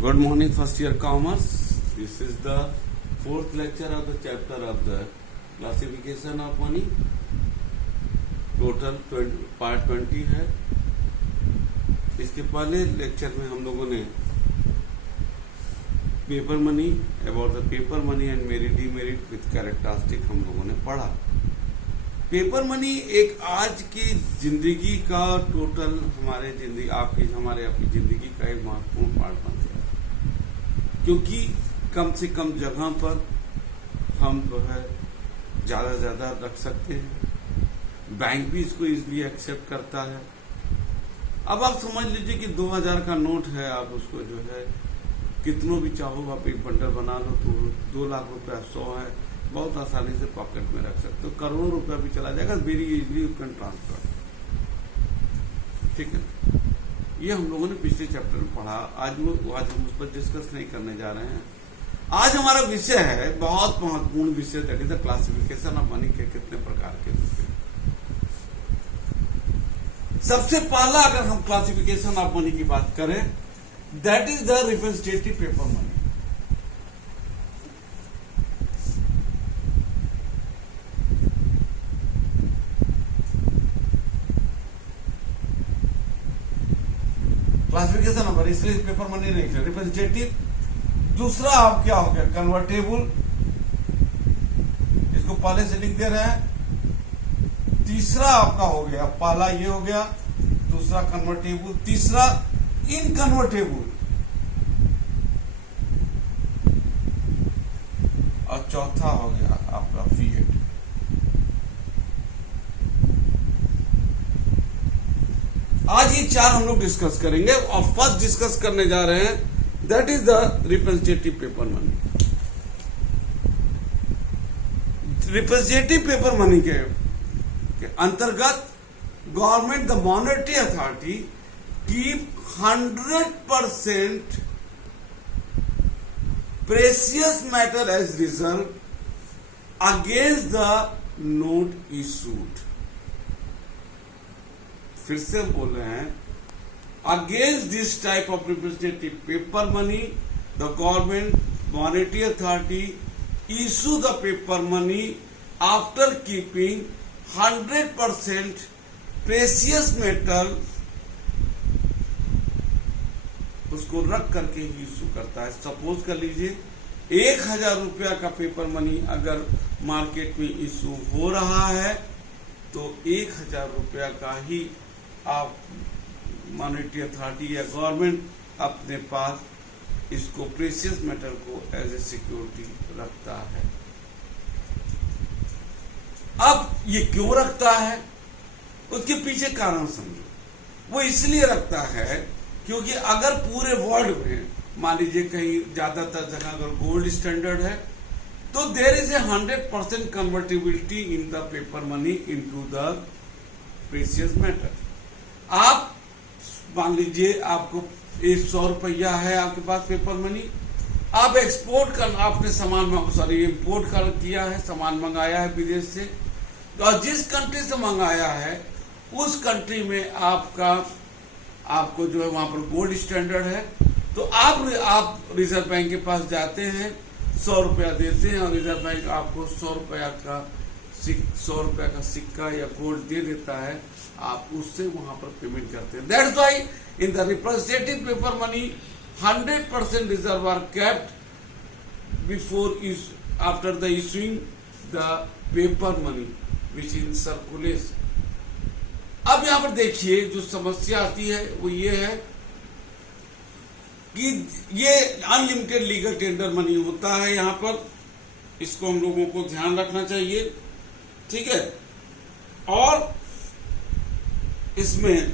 Good morning, first year commerce. This is the fourth lecture of the chapter of the classification of money. Total part 20 है. इसके पहले lecture में हम लोगों ने paper money, about the paper money and merit demerit with characteristic हम लोगों ने पढ़ा. पेपर मनी एक आज की जिंदगी का टोटल हमारे जिंदगी आपकी जिंदगी का एक महत्वपूर्ण पार्ट बन गया, क्योंकि कम से कम जगह पर हम जो है ज्यादा रख सकते हैं. बैंक भी इसको इजीली एक्सेप्ट करता है. अब आप समझ लीजिए कि 2000 का नोट है, आप उसको जो है कितनों भी चाहो आप एक बंडल बना लो तो 2 लाख रुपया 100 है, बहुत आसानी से पॉकेट में रख सकते हो. करोड़ों रुपया भी चला जाएगा, very easily you can transfer. ठीक है, ये हम लोगों ने पिछले चैप्टर में पढ़ा. आज हम उस पर डिस्कस नहीं करने जा रहे हैं. आज हमारा विषय है बहुत महत्वपूर्ण विषय, that is the classification of money के कितने प्रकार के होते हैं. सबसे पहला अगर हम क्लासिफिकेशन ऑफ मनी की बात करें, that is the representative paper money. Classification number, इसलिए पेपर मनी नहीं है, रिप्रेजेंटेटिव. दूसरा आप क्या हो गया, कन्वर्टेबल, इसको पहले से लिख दे रहे हैं. तीसरा आपका हो गया, पहला ये हो गया, दूसरा कन्वर्टेबल, तीसरा इनकन्वर्टेबल, और चौथा हो गया आपका फिएट. आज ये 4 हम लोग डिस्कस करेंगे, और फर्स्ट डिस्कस करने जा रहे हैं, that is the representative paper money. Representative paper money के अंतर्गत government, the monetary authority keep 100% precious matter as reserve against the note issued. फिर से बोल रहे हैं, against this type of representative paper money the government monetary authority issue the paper money after keeping 100% precious metal, उसको रख करके ही issue करता है. सपोज कर लीजिए 1000 रुपया का पेपर मनी अगर मार्केट में इशू हो रहा है तो 1000 रुपया का ही आप मॉनेटरी अथॉरिटी या गवर्नमेंट अपने पास इसको प्रेशियस मेटल को एज ए सिक्योरिटी रखता है. अब ये क्यों रखता है, उसके पीछे कारण समझो. वो इसलिए रखता है क्योंकि अगर पूरे वर्ल्ड में मान लीजिए कहीं ज्यादातर जगह अगर गोल्ड स्टैंडर्ड है तो there is a 100% convertibility in the paper money into the precious metal. आप मान लीजिए आपको 100 रुपया है आपके पास पेपर मनी, आप एक्सपोर्ट कर, आपने सामान इंपोर्ट कर किया है, सामान मंगाया है विदेश से, तो जिस कंट्री से मंगाया है उस कंट्री में आपको जो है वहां पर गोल्ड स्टैंडर्ड है, तो आप रिजर्व बैंक के पास जाते हैं, 100 रुपया देते हैं और रिजर्व बैंक आपको 100 रुपया का सिक्का या गोल्ड दे देता है, आप उससे वहां पर पेमेंट करते हैं. That's why in the representative paper money 100% reserve are kept before after the issuing the paper money which in circulation. अब यहां पर देखिए जो समस्या आती है वो ये है कि ये अनलिमिटेड लीगल टेंडर मनी होता है. यहां पर इसको हम लोगों को ध्यान रखना चाहिए, ठीक है. और इसमें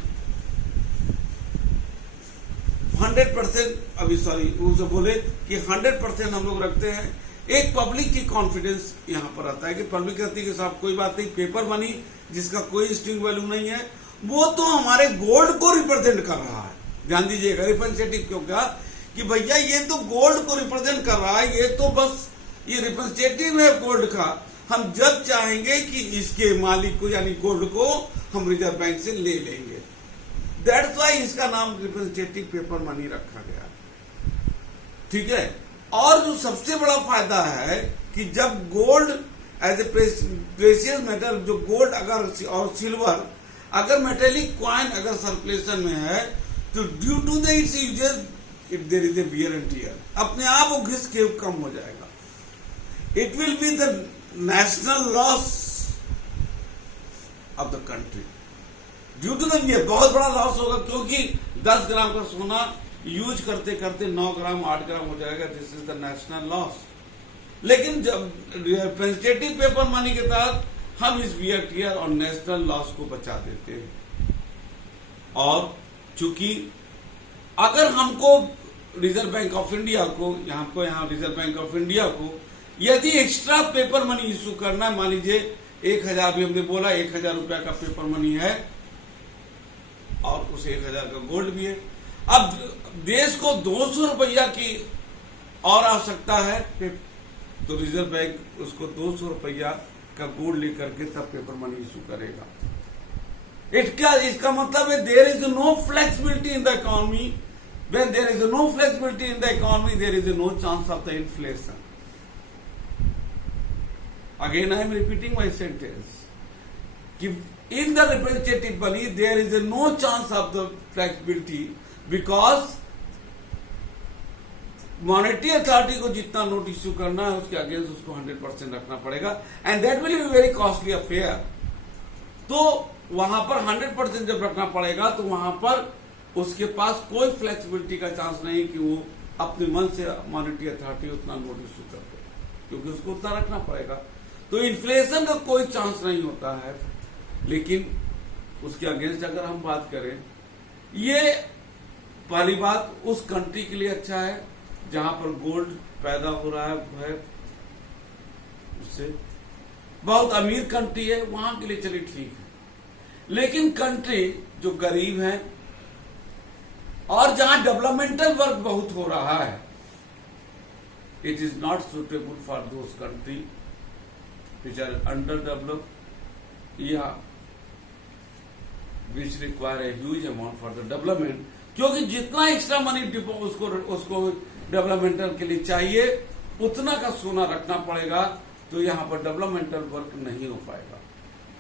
100% उसे बोले कि 100% हम लोग रखते हैं. एक पब्लिक की कॉन्फिडेंस यहां पर आता है कि पब्लिक कहती है कि साहब कोई बात नहीं, पेपर मनी जिसका कोई स्ट्रिंग वैल्यू नहीं है वो तो हमारे गोल्ड को रिप्रेजेंट कर रहा है. ध्यान दीजिएगा, रिप्रेजेंटेटिव क्यों कहा कि भैया ये तो गोल्ड को रिप्रेजेंट कर रहा है, ये तो बस ये रिप्रेजेंटेटिव है गोल्ड का. हम जब चाहेंगे कि इसके मालिक को यानी गोल्ड को हम रिजर्व बैंक से ले लेंगे. दैट्स वाई इसका नाम रिप्रेजेंटेटिव पेपर मनी रखा गया. ठीक है। और जो सबसे बड़ा फायदा है कि जब gold as a precious metal, जो गोल्ड अगर और सिल्वर अगर मेटेलिक कॉइन अगर सर्कुलेशन में है तो due to the its uses if there is a wear and tear, अपने आप वो घिस के कम हो जाएगा। It will be the national loss of the country due to the wear. बहुत बड़ा लॉस होगा क्योंकि 10 ग्राम का सोना यूज करते करते 9 ग्राम 8 ग्राम हो जाएगा। This is the national loss. लेकिन जब रिप्रेजेंटेटिव पेपर मनी के तहत हम इस वियर टियर और नेशनल लॉस को बचा देते हैं। और चूंकि अगर हमको रिजर्व बैंक ऑफ इंडिया को यहाँ रिजर्व बैंक ऑफ इंडिया को यदि एक्स्ट्रा पेपर मनी इश्यू करना है, मान लीजिए 1000 भी हमने बोला 1000 रुपया का पेपर मनी है और उस 1000 का गोल्ड भी है। अब देश को 200 रुपया की और आवश्यकता है तो रिजर्व बैंक उसको 200 रुपया का गोल्ड लेकर के तब पेपर मनी इशू करेगा। इसका मतलब है there is no flexibility in the economy. When there is no flexibility in the economy there is no chance of the inflation. Again I am repeating my sentence कि in the representative money there is no chance of the flexibility because monetary authority को जितना note issue करना है उसके against उसको 100% रखना पड़ेगा and that will be very costly affair. तो वहां पर 100% जब रखना पड़ेगा तो वहां पर उसके पास कोई फ्लेक्सिबिलिटी का चांस नहीं कि वो अपने मन से मॉनेटरी अथॉरिटी उतना नोट इश्यू कर दे, क्योंकि उसको उतना रखना पड़ेगा। तो इन्फ्लेशन का कोई चांस नहीं होता है। लेकिन उसके अगेंस्ट अगर हम बात करें, ये पहली बात उस कंट्री के लिए अच्छा है जहां पर गोल्ड पैदा हो रहा है, उससे बहुत अमीर कंट्री है वहां के लिए चलिए ठीक है। लेकिन कंट्री जो गरीब है और जहां डेवलपमेंटल वर्क बहुत हो रहा है, it is not suitable for those country which are under developed या which require a huge amount for the development. क्योंकि जितना एक्स्ट्रा मनी उसको डेवलपमेंटल के लिए चाहिए उतना का सोना रखना पड़ेगा, तो यहां पर डेवलपमेंटल वर्क नहीं हो पाएगा।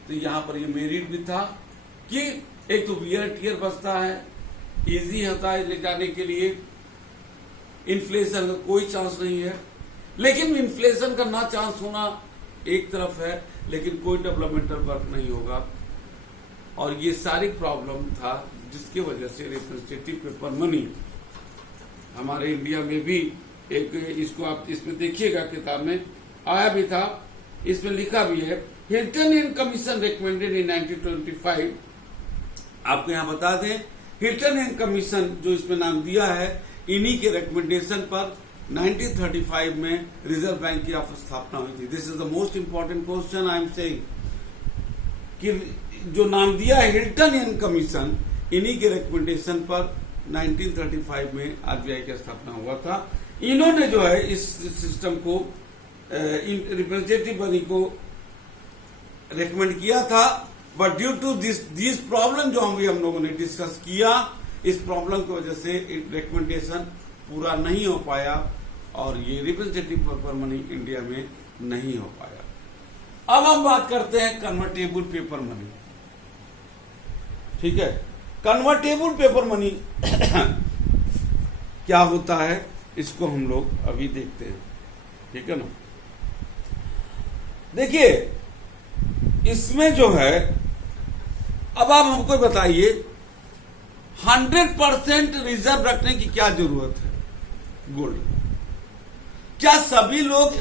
तो यहां पर ये मेरिट भी था कि एक तो वियर टियर बचता है, इजी होता है ले जाने के लिए, इन्फ्लेशन का कोई चांस नहीं है। लेकिन इन्फ्लेशन का ना चांस होना एक तरफ है, लेकिन कोई डेवलपमेंटल वर्क नहीं होगा। और ये सारी प्रॉब्लम था जिसकी वजह से रिप्रेजेंटेटिव पेपर मनी हमारे इंडिया में भी एक, इसको आप इसमें देखिएगा किताब में आया भी था, इसमें लिखा भी है Hilton and commission recommended in 1925। आपको यहां बता दें हिल्टन एंड कमीशन जो इसमें नाम दिया है, इन्हीं के रिकमेंडेशन पर 1935 में रिजर्व बैंक की स्थापना हुई थी। This is the most important question I am saying कि जो नाम दिया है हिल्टन एंड कमीशन, इन्हीं के रिकमेंडेशन पर 1935 में आरबीआई की स्थापना हुआ था। इन्होंने जो है इस सिस्टम को रिप्रेजेंटेटिव मनी को रेकमेंड किया था, but due to this problem जो हम लोगों ने डिस्कस किया, इस प्रॉब्लम की वजह से रिकमेंडेशन पूरा नहीं हो पाया और ये रिप्रेजेंटेटिव पेपर मनी इंडिया में नहीं हो पाया। अब हम बात करते हैं कन्वर्टेबल पेपर मनी। ठीक है, कन्वर्टेबल पेपर मनी क्या होता है इसको हम लोग अभी देखते हैं। ठीक है ना, देखिए इसमें जो है, अब आप हमको बताइए 100% रिजर्व रखने की क्या जरूरत है गोल्ड? क्या सभी लोग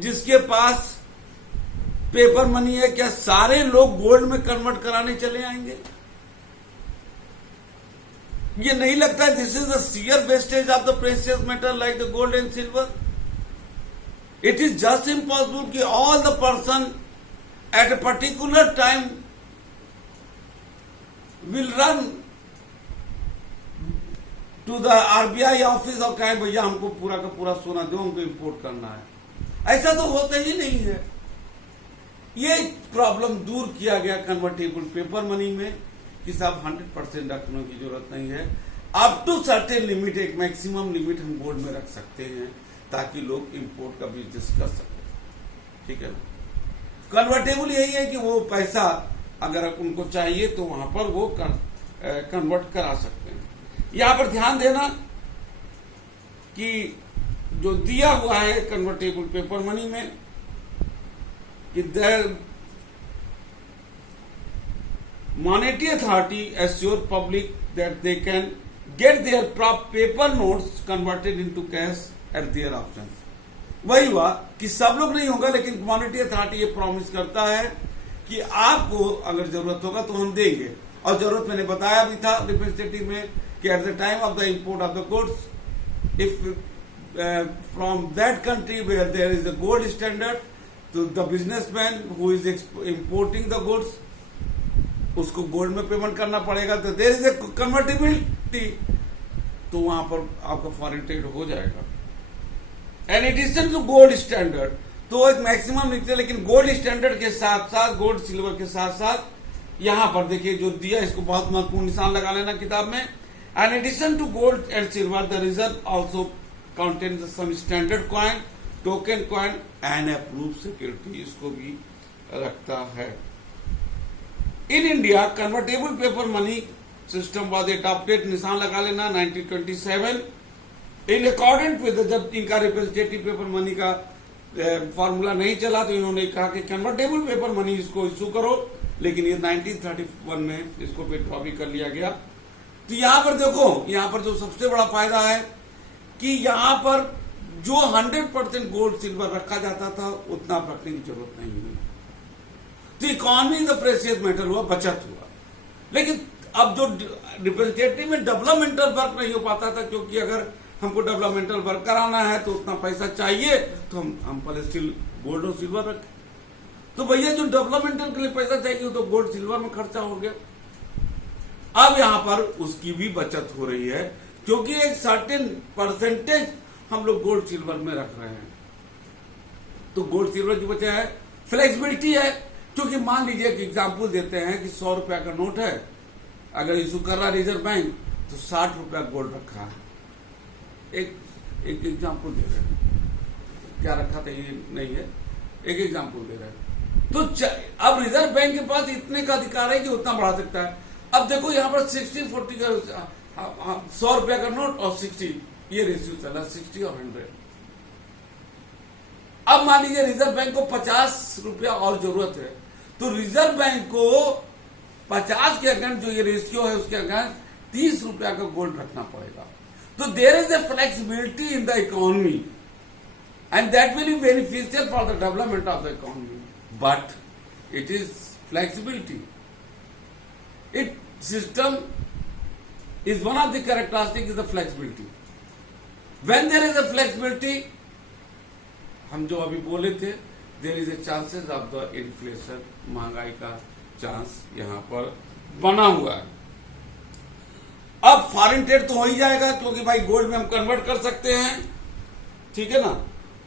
जिसके पास पेपर मनी है, क्या सारे लोग गोल्ड में कन्वर्ट कराने चले आएंगे? ये नहीं लगता this is the sheer wastage of the precious metal like the gold and silver. It is just impossible कि all the person at a particular time will run to the RBI office और कहें भैया हमको पूरा का पूरा सोना दो, हमको इंपोर्ट करना है। ऐसा तो होता ही नहीं है। ये प्रॉब्लम दूर किया गया कन्वर्टेबल पेपर मनी में कि साहब 100% रखने की जरूरत नहीं है। अप टू सर्टेन लिमिट, एक मैक्सिमम लिमिट हम गोल्ड में रख सकते हैं ताकि लोग इंपोर्ट का बिजनेस कर सकें, ठीक है ना। कन्वर्टेबल यही है कि वो पैसा अगर उनको चाहिए तो वहां पर वो कन्वर्ट करा सकते हैं। यहां पर ध्यान देना कि जो दिया हुआ है कन्वर्टेबल पेपर मनी में कि monetary authority assure public that they can get their paper notes converted into cash at their option. वही हुआ कि सब लोग नहीं होगा, लेकिन मॉनेटरी अथॉरिटी ये प्रॉमिस करता है कि आपको अगर जरूरत होगा तो हम देंगे। और जरूरत मैंने बताया भी था रिप्रेजेंटेटिव में कि at the time of the import of the goods if from that country where there is the gold standard, तो the businessman who is importing the goods उसको गोल्ड में पेमेंट करना पड़ेगा, तो देयर इज ए कन्वर्टिबिलिटी, तो वहां पर आपका फॉरेन ट्रेड हो जाएगा। An addition to gold standard, तो एक मैक्सिमम निकले, लेकिन गोल्ड स्टैंडर्ड के साथ साथ गोल्ड सिल्वर के साथ साथ यहां पर देखिए जो दिया, इसको बहुत महत्वपूर्ण निशान लगा लेना किताब में। An addition to gold and silver the reserve also contain some standard coin, token coin and approve security, इसको भी रखता है। In India convertible paper money system was adopted, निशान लगा लेना 1927 इन अकॉर्डेंट विद, जब इनका रिप्रेजेंटेटिव पेपर मनी का फॉर्मूला नहीं चला तो इन्होंने कहा कि कन्वर्टेबल पेपर मनी इसको इशू करो, लेकिन ये 1931 में इसको विथड्रॉ भी कर लिया गया। तो यहां पर देखो, यहां पर जो सबसे बड़ा फायदा है कि यहां पर जो 100% गोल्ड सिल्वर रखा जाता था उतना रखने की जरूरत नहीं हुई। तो इकोनॉमी द प्रेशियस मेटल हुआ, बचत हुआ। लेकिन अब जो रिप्रेजेंटेटिव में डेवलपमेंटल वर्क नहीं हो पाता था, क्योंकि अगर हमको डेवलपमेंटल वर्क कराना है तो उतना पैसा चाहिए, तो हम पहले स्टिल गोल्ड और सिल्वर रखें। तो भैया जो डेवलपमेंटल के लिए पैसा चाहिए तो गोल्ड सिल्वर में खर्चा हो गया। अब यहां पर उसकी भी बचत हो रही है, क्योंकि एक सर्टेन परसेंटेज हम लोग गोल्ड सिल्वर में रख रहे हैं। तो गोल्ड सिल्वर की वजह है फ्लेक्सिबिलिटी है, क्योंकि मान लीजिए एक एग्जाम्पल देते हैं कि 100 रुपया का नोट है, अगर इशू कर रहा रिजर्व बैंक तो 60 रुपया गोल्ड रखा है। एक एग्जाम्पल दे रहे हैं, क्या रखा था ये नहीं है, एक एग्जाम्पल दे रहे हैं। तो अब रिजर्व बैंक के पास इतने का अधिकार है कि उतना बढ़ा सकता है। अब देखो यहाँ पर 60-40 का 100 रुपया का नोट और 60 ये रेशियो चला, 60 और 100। अब मान लीजिए रिजर्व बैंक को 50 रुपया और जरूरत है, तो रिजर्व बैंक को 50 के अगेंस्ट जो ये रेशियो है उसके अगेंस्ट 30 रुपया का गोल्ड रखना पड़ेगा। तो there is a flexibility in the economy and that will be beneficial for the development of the economy, but it is flexibility. It system is one of the characteristics is the flexibility. When there is a flexibility, हम जो अभी बोले थे, there is a chances of the inflation, महंगाई का chance यहाँ पर बना हुआ है। अब फॉरेन ट्रेड तो हो ही जाएगा, क्योंकि भाई गोल्ड में हम कन्वर्ट कर सकते हैं, ठीक है ना।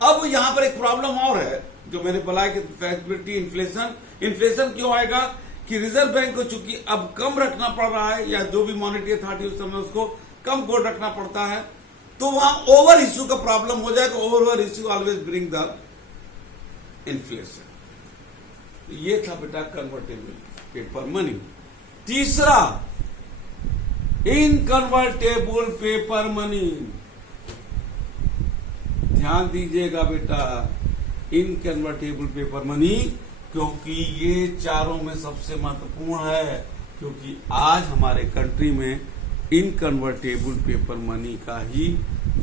अब यहाँ पर एक प्रॉब्लम और है जो मैंने बोला कि फ्लेक्सिबिलिटी, इन्फ्लेशन क्यों आएगा कि रिजर्व बैंक को चूंकि अब कम रखना पड़ रहा है, या जो भी मॉनेटरी अथॉरिटी उस समय उसको कम गोल्ड रखना पड़ता है, तो वहां ओवर इश्यू का प्रॉब्लम हो जाएगा। Over issue always bring the inflation. ये था बेटा कन्वर्टेबल पेपर मनी। तीसरा, इनकन्वर्टेबल पेपर मनी। ध्यान दीजिएगा बेटा, इनकन्वर्टेबल पेपर मनी, क्योंकि ये चारों में सबसे महत्वपूर्ण है, क्योंकि आज हमारे कंट्री में इनकन्वर्टेबल पेपर मनी का ही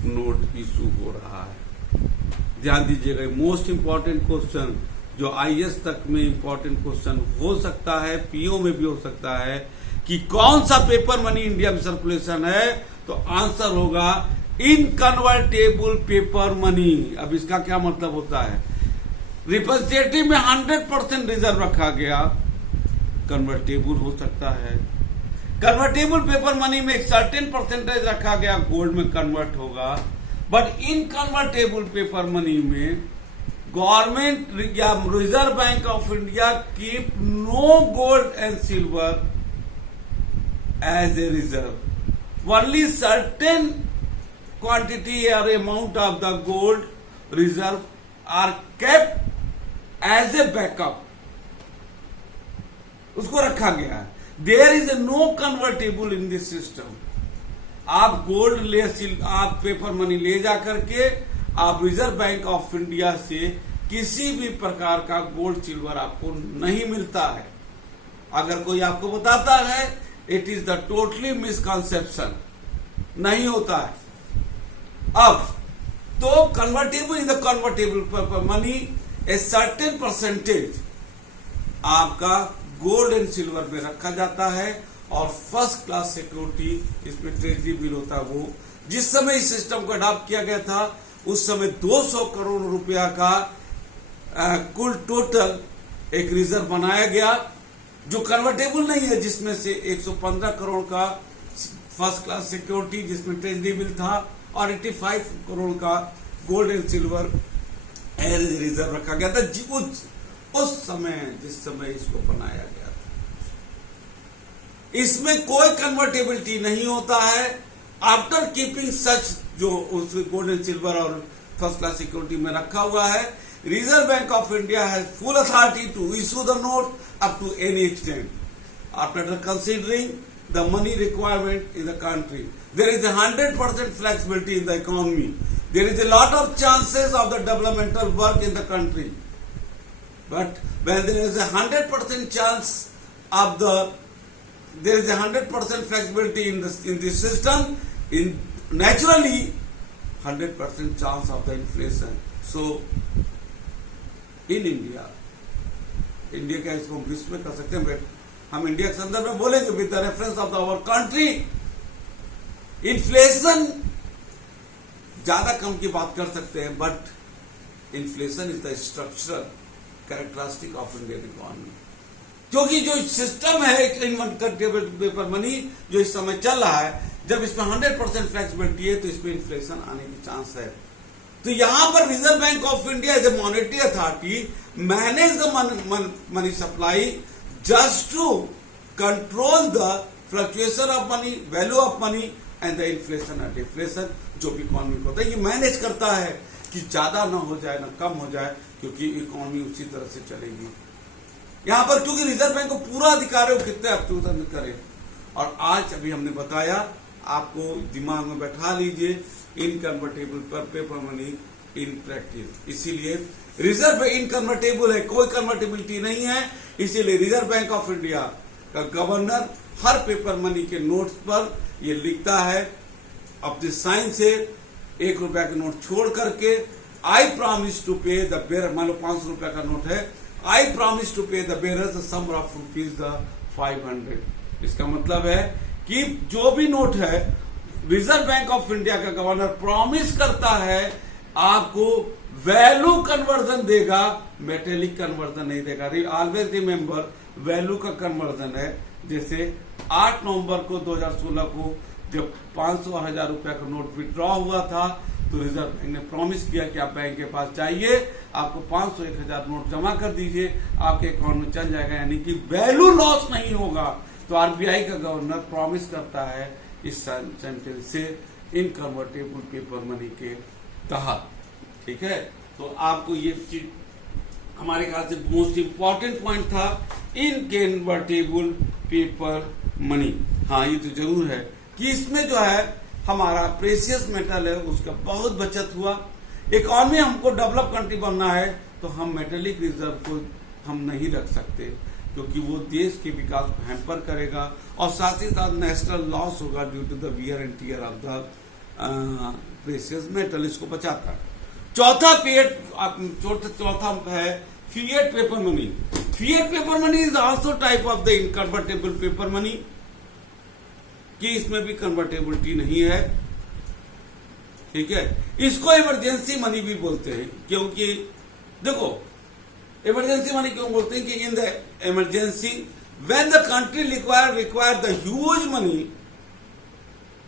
नोट इशू हो रहा है। ध्यान दीजिएगा, मोस्ट इंपॉर्टेंट क्वेश्चन जो आईएएस तक में इंपॉर्टेंट क्वेश्चन हो सकता है, पीओ में भी हो सकता है कि कौन सा पेपर मनी इंडिया में सर्कुलेशन है, तो आंसर होगा इनकन्वर्टेबल पेपर मनी। अब इसका क्या मतलब होता है? रिप्रेजेंटेटिव में 100% रिजर्व रखा गया, कन्वर्टेबल हो सकता है। कन्वर्टेबल पेपर मनी में एक सर्टेन परसेंटेज रखा गया, गोल्ड में कन्वर्ट होगा। But inconvertible paper money में गवर्नमेंट या reserve bank of India keep no gold and silver as a reserve. only certain quantity or amount of the gold reserve are kept as a backup, उसको रखा गया है। There is no convertible in this system. आप gold ले, आप paper money ले जा करके आप रिजर्व बैंक ऑफ इंडिया से किसी भी प्रकार का गोल्ड सिल्वर आपको नहीं मिलता है। अगर कोई आपको बताता है, it is the totally misconception, नहीं होता है। अब तो convertible in the convertible paper money a certain percentage आपका गोल्ड एंड सिल्वर में रखा जाता है और फर्स्ट क्लास सिक्योरिटी इसमें ट्रेजरी बिल होता है। वो जिस समय इस सिस्टम को अडॉप्ट किया गया था उस समय 200 करोड़ रुपया का कुल टोटल एक रिजर्व बनाया गया जो कन्वर्टेबल नहीं है, जिसमें से 115 करोड़ का फर्स्ट क्लास सिक्योरिटी जिसमें ट्रेजरी बिल था और 85 करोड़ का gold and silver as reserve रखा गया था उस समय जिस समय इसको बनाया गया था। इसमें कोई कन्वर्टेबिलिटी नहीं होता है। आफ्टर कीपिंग सच जो उस गोल्ड एंड सिल्वर और फर्स्ट क्लास सिक्योरिटी में रखा हुआ है, reserve bank of India has full authority to issue the note up to any extent after considering the money requirement in the country. There is 100% flexibility in the economy. There is a lot of chances of the developmental work in the country. But when there is a 100% chance of there is a 100% flexibility in this system, in naturally 100% chance of the inflation. So in India का इसको विश्व में कर सकते हैं, हम India के संदर्भ में बोलेंगे with the reference of our country. Inflation ज्यादा कम की बात कर सकते हैं, but inflation is the structural characteristic of Indian economy. क्योंकि जो सिस्टम है कन्वर्टेबल पेपर मनी जो इस समय चल रहा है, जब इसमें 100% फ्लेक्सिबिलिटी है तो इसमें इन्फ्लेशन आने की चांस है। तो यहां पर reserve bank of India as a monetary authority manage the money supply just to control the fluctuation of money, value of money and the inflation and deflation जो भी इकोनॉमी को होता है, ये मैनेज करता है कि ज्यादा ना हो जाए ना कम हो जाए, क्योंकि इकोनॉमी उसी तरह से चलेगी। यहां पर क्योंकि रिजर्व बैंक को पूरा अधिकार है वो कितने अप्तुतन करे। और आज अभी हमने बताया, आपको दिमाग में बैठा लीजिए इनकन्वर्टेबल पर पेपर मनी इन प्रैक्टिस। इसीलिए रिजर्व इनकन्वर्टेबल है, कोई कन्वर्टेबिलिटी नहीं है। इसीलिए रिजर्व बैंक ऑफ इंडिया का गवर्नर हर पेपर मनी के नोट्स पर ये लिखता है अपने साइन से, 1 रुपया के नोट छोड़ करके, I promise to pay the bearer, मान लो 500 रुपया का नोट है, I promise to pay the bearer the sum of rupees the 500। इसका मतलब है कि जो भी नोट है रिजर्व बैंक ऑफ इंडिया का गवर्नर प्रॉमिस करता है आपको वैल्यू कन्वर्जन देगा, मेटेलिक कन्वर्जन नहीं देगा। ऑलवेज रिमेंबर वैल्यू का कन्वर्जन है। जैसे 8 नवंबर को 2016 को जब 500 और 1000 रुपया का नोट विड्रॉ हुआ था तो रिजर्व बैंक ने प्रॉमिस किया कि आप बैंक के पास जाइए, आपको 500 1000 नोट जमा कर दीजिए, आपके अकाउंट में चल जाएगा, यानी कि वैल्यू लॉस नहीं होगा। तो आरबीआई का गवर्नर प्रॉमिस करता है इस सेंटेंस से इनकन्वर्टेबल पेपर मनी के तहत। ठीक है, तो आपको ये चीज हमारे ख्याल से मोस्ट इंपॉर्टेंट पॉइंट था, इनकन्वर्टेबल पेपर मनी। हाँ, ये तो जरूर है कि इसमें जो है हमारा प्रेशियस मेटल है उसका बहुत बचत हुआ। इकोनॉमी हमको डेवलप कंट्री बनना है तो हम मेटेलिक रिजर्व को हम नहीं रख सकते, क्योंकि वो देश के विकास को हैम्पर करेगा और साथ ही साथ नेशनल लॉस होगा due to the wear and tear of the precious metal, इसको बचाता है। चौथा है fiat paper money. Fiat paper money is also type of the inconvertible paper money, कि इसमें भी कन्वर्टेबिलिटी नहीं है। ठीक है, इसको इमरजेंसी मनी भी बोलते हैं, क्योंकि देखो इमरजेंसी मनी क्यों बोलते हैं कि in the emergency when the country require the huge money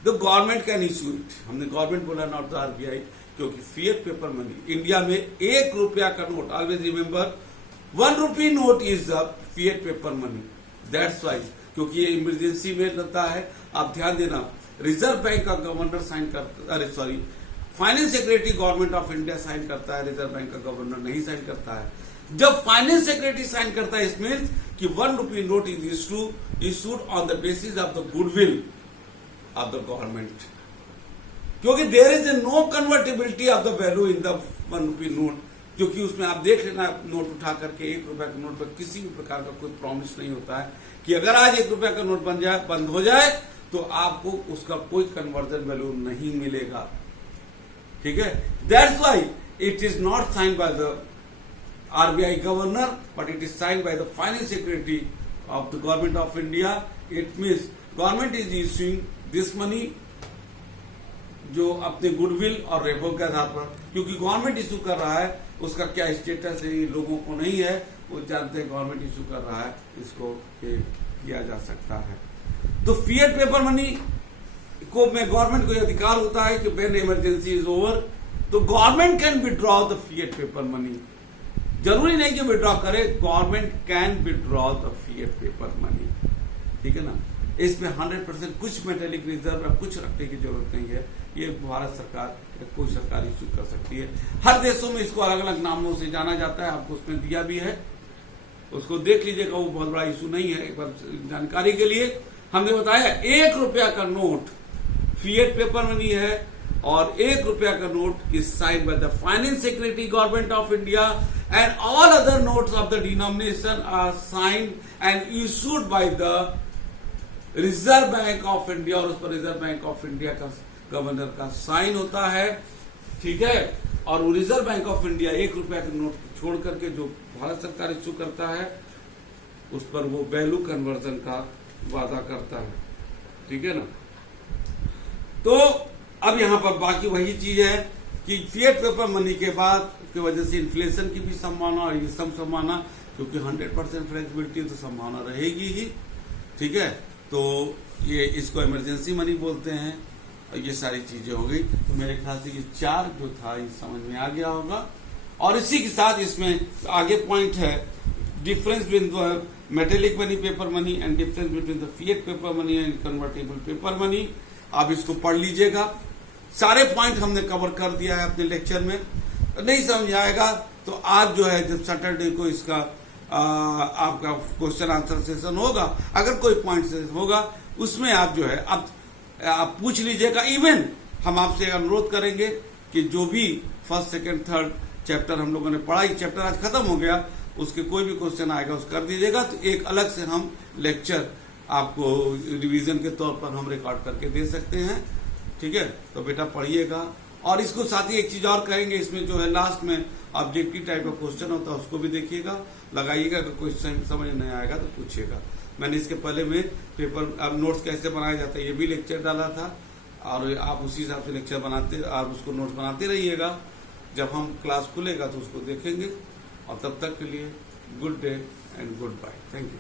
the government can issue it. हमने गवर्नमेंट बोला, नॉट द आरबीआई, क्योंकि फिएट पेपर मनी इंडिया में 1 रुपया का note, always remember 1 rupee note is the fiat paper money. That's why, क्योंकि ये emergency में लगता है। आप ध्यान देना, रिजर्व बैंक का गवर्नर साइन करता, अरे sorry, finance secretary government of India sign करता है, रिजर्व बैंक का गवर्नर नहीं साइन करता है। जब फाइनेंस सेक्रेटरी साइन करता है, इट मीन्स कि 1 rupee note is issued on the basis of the goodwill of the government, क्योंकि there is no convertibility of the value in the 1 rupee note, क्योंकि उसमें आप देख लेना नोट उठा करके 1 रुपए के नोट पर किसी भी प्रकार का कोई प्रॉमिस नहीं होता है कि अगर आज 1 रुपए का नोट बंद हो जाए तो आपको उसका कोई कन्वर्जन वैल्यू नहीं मिलेगा। ठीक है, that's why it is not sign by the RBI governor, but it is signed by the finance secretary of the government of India. It means government is issuing this money जो अपने goodwill और repo के आधार पर, क्योंकि government issue कर रहा है, उसका क्या स्टेटस है लोगों को नहीं है, वो जानते हैं गवर्नमेंट इशू कर रहा है, इसको किया जा सकता है। तो फिएट पेपर मनी को में गवर्नमेंट को अधिकार होता है कि व्हेन इमरजेंसी इज ओवर तो government can withdraw the fiat paper money. जरूरी नहीं कि विड्रॉ करे, government can withdraw the fiat paper money. ठीक है ना, इसमें 100% कुछ मेटेलिक रिजर्व या कुछ रखने की जरूरत नहीं है, ये भारत सरकार या कोई सरकार इशू कर सकती है। हर देशों में इसको अलग अलग नामों से जाना जाता है, आपको उसमें दिया भी है, उसको देख लीजिएगा, वो बहुत बड़ा इशू नहीं है। एक बार जानकारी के लिए हमने बताया 1 रुपया का नोट फिएट पेपर मनी है और 1 रुपया का note is signed by the finance secretary government of India and all other notes of the denomination are signed and issued by the reserve bank of India, और उस पर reserve bank of India का governor का sign होता है। ठीक है, और वो रिजर्व बैंक ऑफ इंडिया 1 रुपया के नोट छोड़ करके जो भारत सरकार इश्यू करता है उस पर वो वैल्यू कन्वर्जन का वादा करता है। ठीक है ना, तो अब यहां पर बाकी वही चीज है कि फिएट पेपर मनी के बाद की वजह से इन्फ्लेशन की भी संभावना और ये सब संभावना, क्योंकि 100% फ्लेक्सिबिलिटी तो संभावना रहेगी ही। ठीक है, तो ये इसको इमरजेंसी मनी बोलते हैं और ये सारी चीजें हो गई। तो मेरे ख्याल से ये 4 जो था ये समझ में आ गया होगा। और इसी के साथ इसमें आगे पॉइंट है difference between the metallic money paper money and difference between the fiat paper money and convertible paper money. आप इसको पढ़ लीजिएगा, सारे पॉइंट हमने कवर कर दिया है अपने लेक्चर में। नहीं समझ आएगा तो आप जो है जब सैटरडे को इसका आपका क्वेश्चन आंसर सेशन होगा, अगर कोई पॉइंट होगा उसमें आप जो है आप पूछ लीजिएगा। इवन हम आपसे अनुरोध करेंगे कि जो भी फर्स्ट सेकंड थर्ड चैप्टर हम लोगों ने पढ़ा, चैप्टर आज खत्म हो गया, उसके कोई भी क्वेश्चन आएगा उस कर दीजिएगा, तो एक अलग से हम लेक्चर आपको रिवीजन के तौर पर हम रिकॉर्ड करके दे सकते हैं। ठीक है, तो बेटा पढ़िएगा। और इसको साथ ही एक चीज और करेंगे, इसमें जो है लास्ट में ऑब्जेक्टिव टाइप का क्वेश्चन होता है उसको भी देखिएगा, लगाइएगा। अगर कोई समझ नहीं आएगा तो पूछिएगा। मैंने इसके पहले में पेपर अब नोट्स कैसे बनाया जाता है ये भी लेक्चर डाला था, और आप उसी हिसाब से लेक्चर बनाते और उसको नोट्स बनाते रहिएगा। जब हम क्लास खुलेगा तो उसको देखेंगे। और तब तक के लिए good day and goodbye. Thank you.